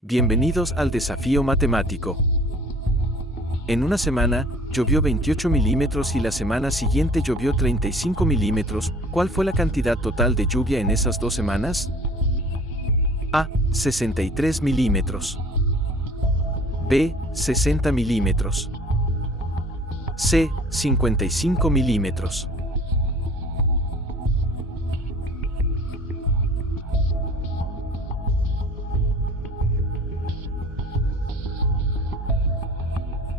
Bienvenidos al desafío matemático. En una semana, llovió 28 milímetros y la semana siguiente llovió 35 milímetros. ¿Cuál fue la cantidad total de lluvia en esas 2 semanas? A. 63 milímetros. B. 60 milímetros. C. 55 milímetros.